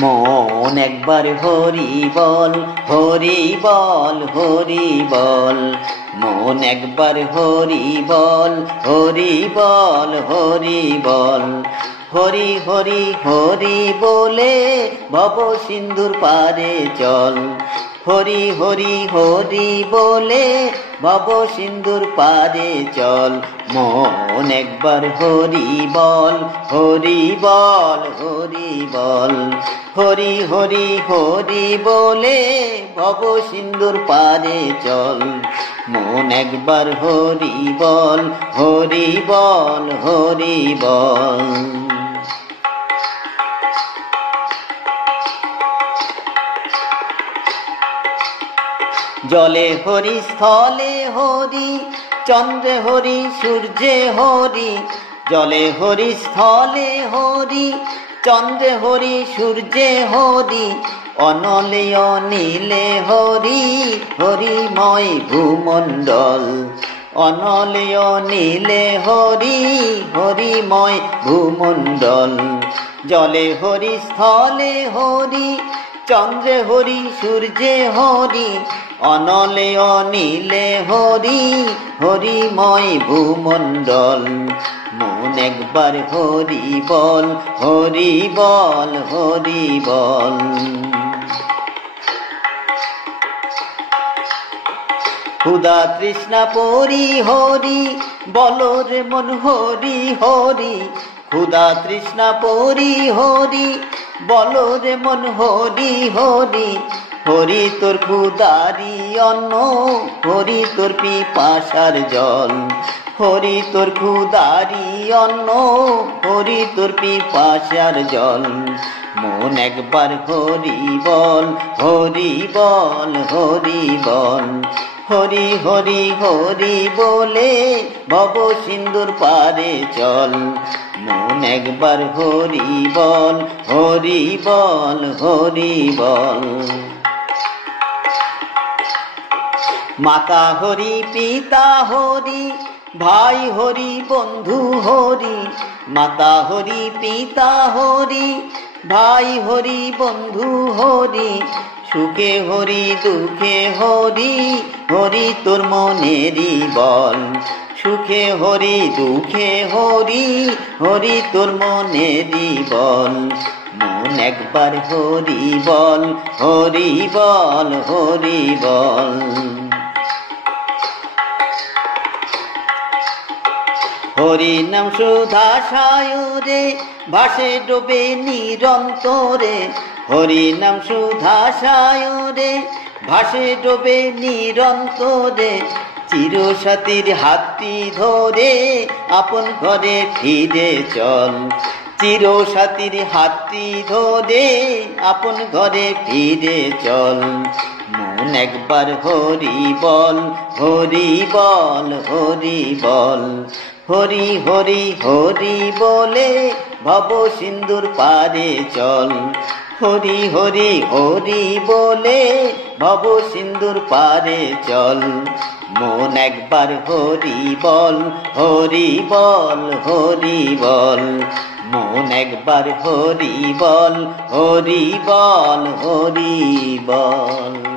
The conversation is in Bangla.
মন একবার হরি বল, হরি বল, হরি বল। মন একবার হরি বল, হরি বল, হরি বল। হরি হরি হরি বলে ভব সিন্ধুর পারে চল। হরি হরি হরি বলে ভব সিন্ধুর পারে চল। মন একবার হরি বল, হরি বল, হরি বল। হরি হরি হরি বলে ভব সিন্ধুর পারে চল। মন একবার হরি বল, হরি বল, হরি বল। জলে হরি, স্থলে হরি, চন্দ্রে হরি, সূর্যে হরি। জলে হরি, স্থলে হরি, চন্দ্রে হরি, সূর্যে হরি। অনলে অনিলে হরি, হরিময় ভূমণ্ডল। অনলে অনিলে হরি, হরিময় ভূমণ্ডল। জলে হরি, স্থলে হরি, চন্দ্রে হরি, সূর্যে হরি। অনলে অনিলে হরি, হরিময় ভূমণ্ডল। মন একবার হরি বল, হরি বল, হরি বল। ক্ষুধা তৃষ্ণা পরি হরি, বল রে মন হরি হরি। ক্ষুধা তৃষ্ণা পরি হরি, বল রে মন হরি হরি। হরি তোর ক্ষুধারি অন্ন, হরি তোর পিপাসার জল। হরি তোর ক্ষুধারি অন্ন, হরি তোর পিপাসার জল। মন একবার হরি বল, হরি বল, হরি বল। হরি হরি হরি বলে ভব সিন্ধুর পারে চল। মন একবার হরি বল, হরি বল, হরি বল। মাতা হরি, পিতা হরি, ভাই হরি, বন্ধু হরি। মাতা হরি, পিতা হরি, ভাই হরি, বন্ধু হরি। সুখে হরি, দুঃখে হরি, হরি তোর মনেরই বল। সুখে হরি, দুঃখে হরি, হরি তোর মনেরই বল। মন একবার হরি বল, হরি বল, হরি বল। হরি নাম সুধা সায়রে ভাসে ডোবে নিরন্তরে। হরি নাম সুধা সায়রে ভাসে ডোবে নিরন্তরে। চিরসাথীর হাতটি ধরে আপন ঘরে ফিরে চল। চিরসাথীর হাতটি ধরে আপন ঘরে ফিরে চল। মন একবার হরি বল, হরি বল, হরি বল। হরি হরি হরি বলে ভব সিন্ধুর পারে চল। হরি হরি হরি বলে ভব সিন্ধুর পারে চল। মন একবার হরি বল, হরি বল, হরি বল। মন একবার হরি বল, হরি বল, হরি বল।